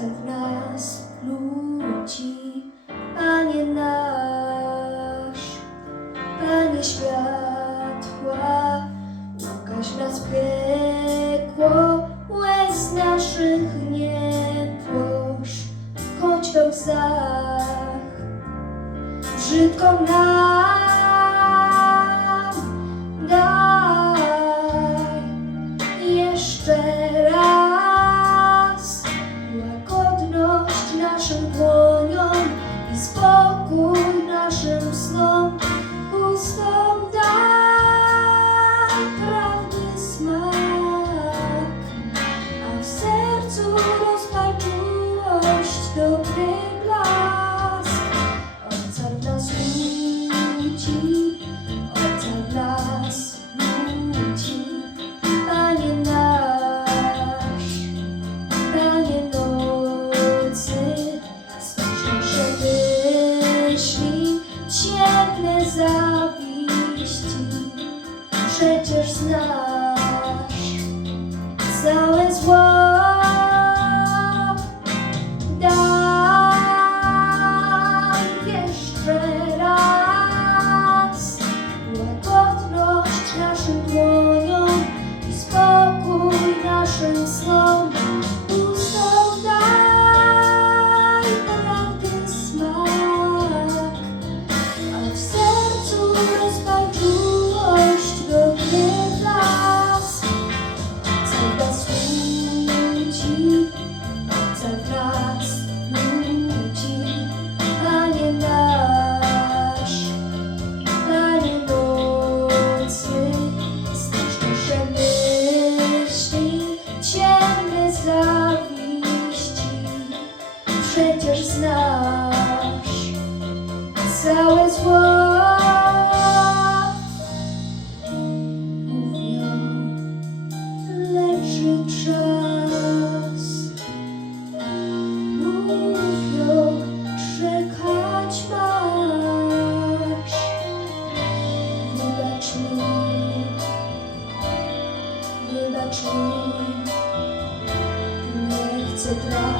serce w nas ludzi, Panie nasz, Panie światła, ukaż nas pięknie. poucos. So is what. Całe how it's worth. Of your czekać masz. Wybacz mi, mi, nie chcę trafić.